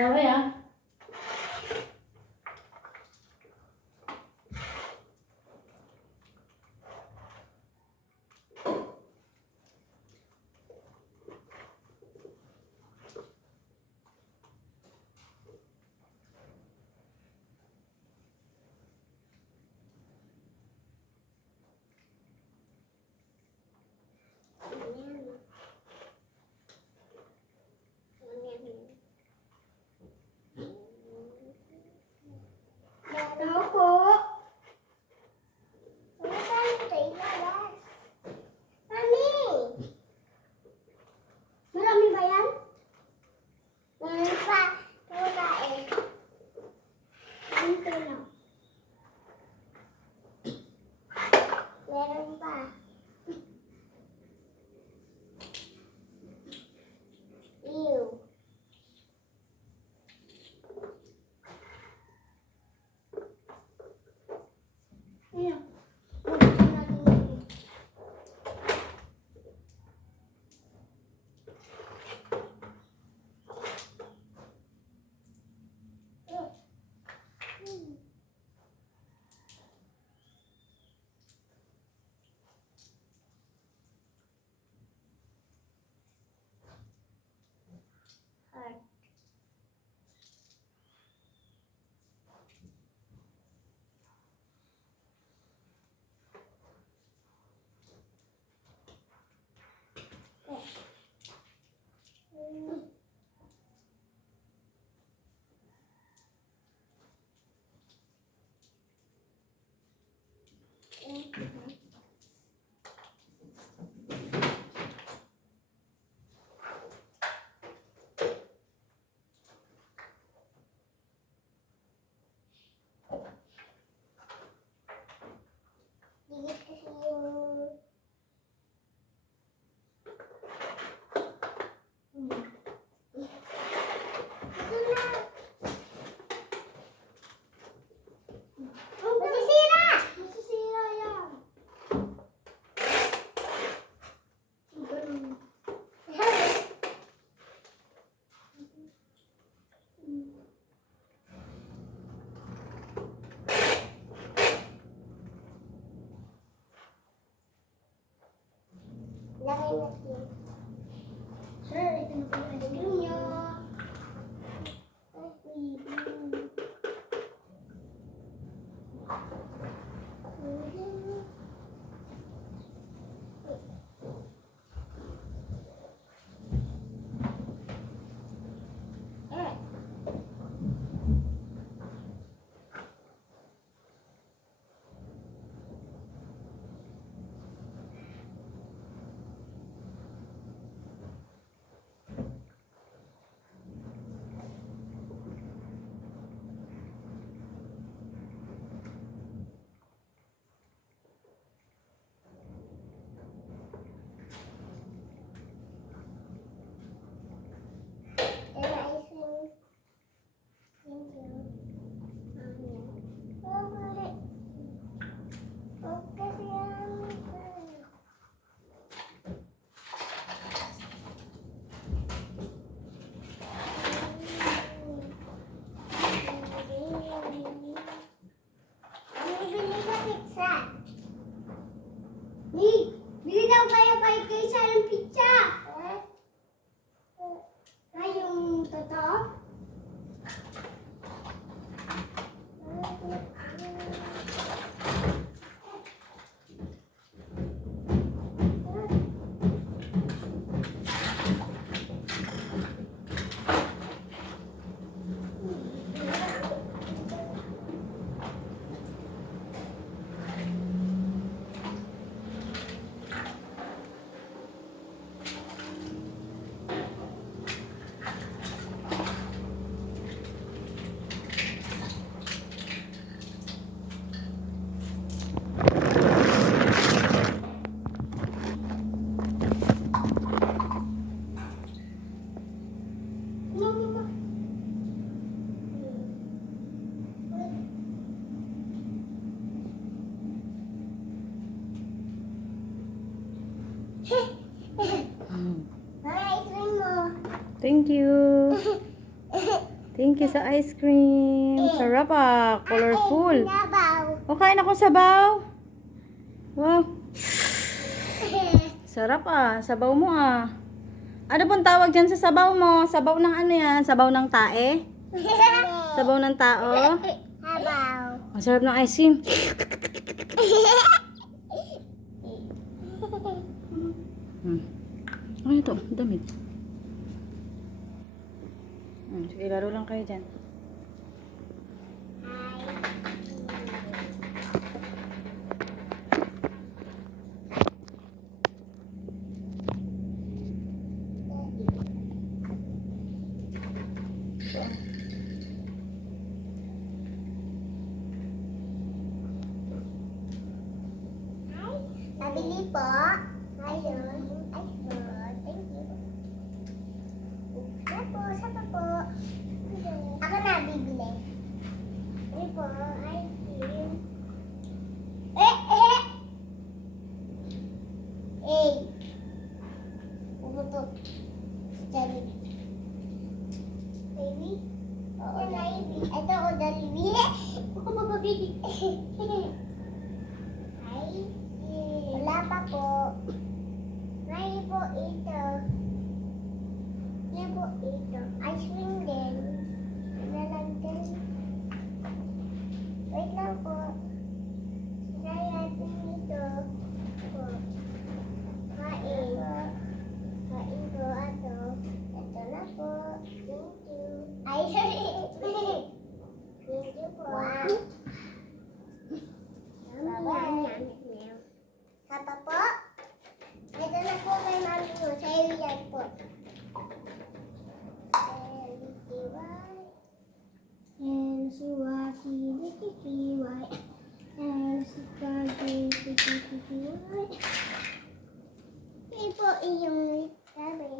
Bye ah. Tao po. Ano tayo tayo ilalabas? Mami! Marami ba yan? Meron pa. Wala eh. Ito lang. Meron pa. Ew. Ayan. Buksan natin yun. Heart. Dikit kasi yung... Ito na! Masisira! Masisira yan! Ganun. Lagay natin. Sir, ito na po yung ice cream niyo. Ay, baby. Bili daw kayo kay Kaysa ng pizza. Ay, yung totoo? Thank you. Thank you sa ice cream. Sarap ah. Colorful. Sabaw. O, kain akong sabaw. Wow. Sarap ah. Sabaw mo ah. Ano pong tawag dyan sa sabaw mo? Sabaw ng ano yan? Sabaw ng tae? Sabaw ng tao? Sabaw. Ang sarap ng ice cream. Ano ito? Damit. Sige, laro lang kayo dyan. Nabili po. Ayun. Ayun. Thank you. Sapa po. Ako na bibili. Ayun po. Ice cream. Eh. Umutot. Jelly. Baby? Oo, baby. Ito, o, Jollibee. Ay. Wala pa po. May po ito. May po ito. Ice cream din. Ano lang din. Wait lang po. Try natin ito. Po. Kain. Kain po ato. Ito na po. Thank you. Ay, sorry. Thank you po. Wow. Bye-bye. Papa po. Ito na po kay mami mo. Sa'yo yan po. Ito po iyong sabi.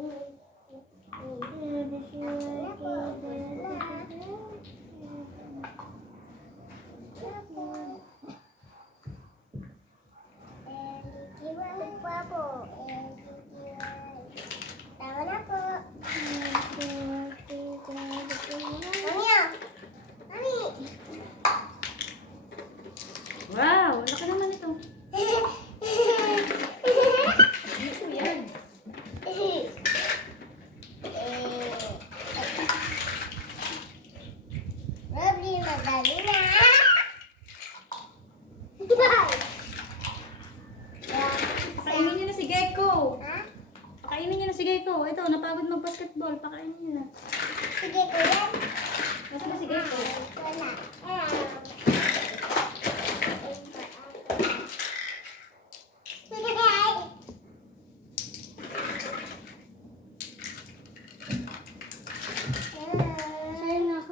Tama na po. Mami ah. Mami. Wow! Laki naman ito. Robby, madali na. Pakainin niyo na si Gecko. Ha? Pakainin niyo na si Gecko. Ito, napagod mag-basketball. Pakainin niyo na. Sige ko yan. Nasaan na si Gecko? Wala.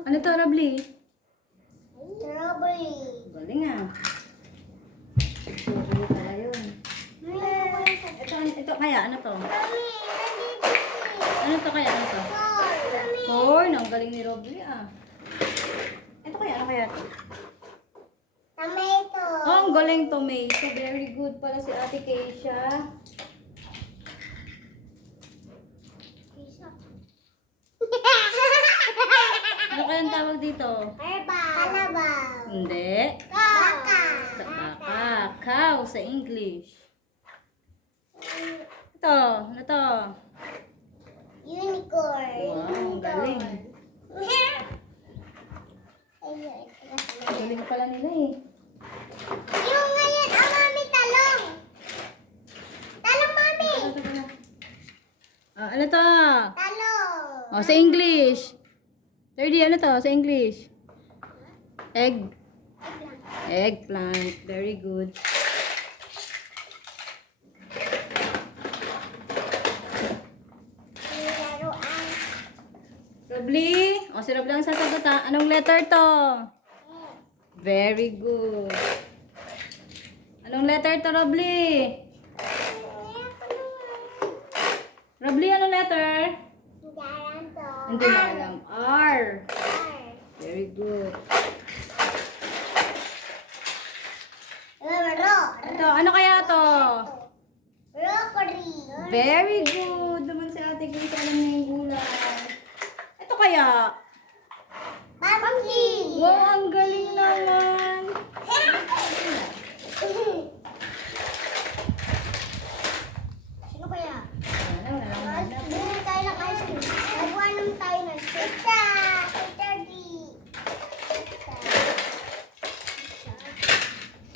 Ano to, Robly? Strawberry. Galing ah. Strawberry pala yun. Ito kaya, ano to? Mami, nandito si Ano to kaya, ano to? Mami. Corn, ang galing ni Robly ah. Ito kaya, ano kaya to? Tomato. Oh, ang galing tomato. Very good pala si Ate Keisha. Ano kayang tawag dito? Herbal. Kalabaw. Hindi. Baka. Baka. Cow sa English. Ito, ano to? Unicorn. Wow, ang galing. Ayun. Ang galing pala nila eh. Yung ngayon, mami, talong. Talong, mami. Ano to? Talong. Oh, sa English. 30, ano to? Sa English. Egg. Eggplant. Very good. Laruan. Robly? O, si Robly ang sasagot ha. Anong letter to? Very good. Anong letter to, Robly? Robly, anong letter? Daran to. Hindi mo alam. R. R. Very good. Ro. Ito, ano kaya to? Broccoli. Very good. Naman si Ate Grace, alam niya yung gulay. Ito kaya? Wow, ang galing naman. Sino kaya? Ano, wala lang hanap. Bumili tayo ng ice cream. Nagawa naman tayo ng pizza. Pizza D. Pizza.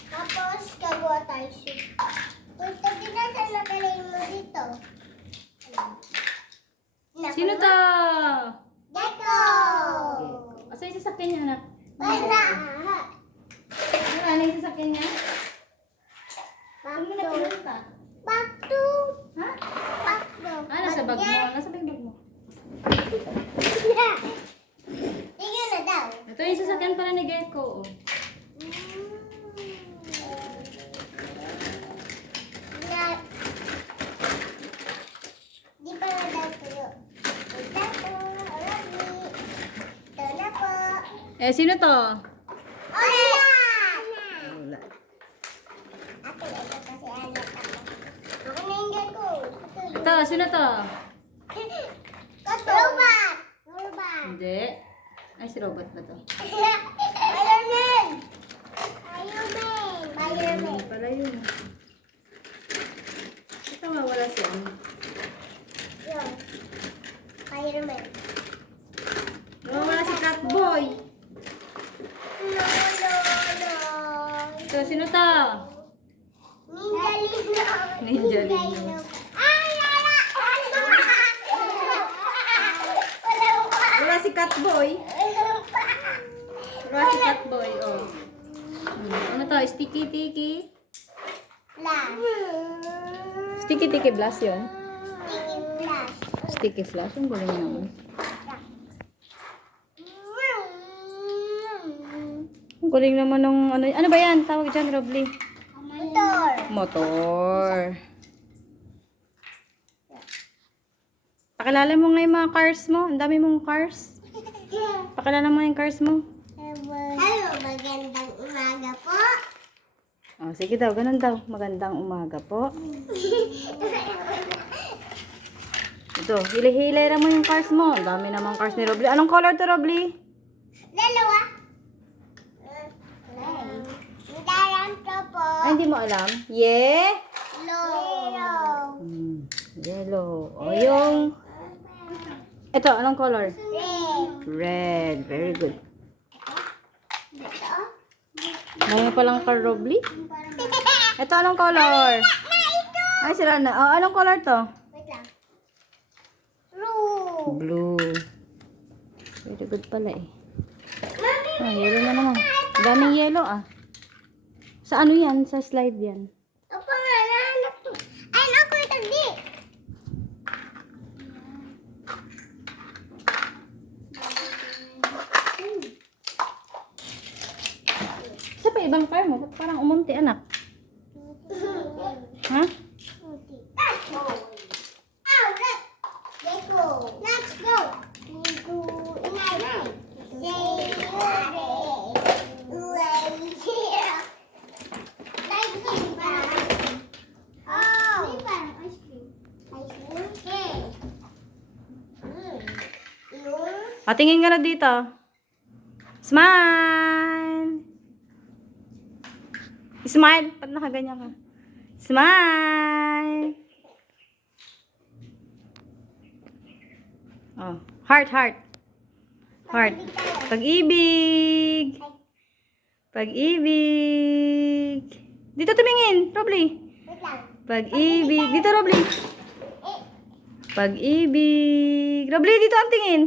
Tapos, gagawa tayo soup. Punta din na sa nakalay mo dito. Sino to? Gecko! Asa yung sasakyan niya, anak? Wala! Ano yung sasakyan niya? Saan mo na Bakto. pinunta? Bakto. Ha? Bakto. Ah, nasa bag mo. Nasa bag mo. Tingnan na daw. Ito yung sasakyan pala ni Gecko. Oh. Na, di pa na daw tuyo. Ito po, Olami. Ito na po. Sino to? Ulan! Wala. Ate, ito kasi anak ako. Ako na yung gecko. Ito, sino to? Kato. Robot! Robot! Hindi. Ay, si Robot ba to? Fireman! Fireman! Fireman! Hindi pala yun. Ito nga, wala siya. Yun. Fireman. Wala si Catboy. No, no, no. Ito, sino to? Ninja Lino. Ninja Lino. Ay, wala! Wala pa. Wala si Catboy. Wala si Catboy, oh. Ano to? Sticky Tiki? Flash. Sticky Tiki Blast yun. Sticky flash. Sticky Flash, ang galing naman. Ang galing naman ng ano. Ano ba yan? Tawag dyan, Robly. Motor. Motor. Pakilala mo nga yung mga cars mo. Ang dami mong cars. Pakilala mo yung cars mo. Hello, magandang umaga po. Oh, sige daw, ganun daw. Magandang umaga po. Ito, hili-hilera mo yung cars mo. Ang dami namang cars ni Robly. Anong color to, Robly? Dalawa. Taranto po. Ay, hindi mo alam. Yeah? Yellow. Yellow. O, yung... Ito, anong color? Red. Red. Very good. Ito. Ngayon palang car, Robly. Ito, anong color? Ay, sila na. Oh, anong color to? Wait lang. Blue. Blue. Very good pala eh. Mami, Ah, yellow na naman. Daming yellow ah. Sa ano yan? Sa slide yan. apa nga nahanap to? Ay, ako ito di. Sa pa ibang car mo? Ba't parang umunti anak? Ha? Let's go. Let's go. Let's go. Let's go. Inay. Say like this ba? Oh. Ice cream. Ice cream. Okay. Yung Tingin ka na dito. Smile! Smile! Ba't nakaganyan ka? Smile! Oh, heart, heart. Heart. Pag-ibig! Pag-ibig! Dito tumingin, Robly. wait lang. Pag-ibig. Dito, Robly. Eh, Pag-ibig. Robly, dito ang tingin.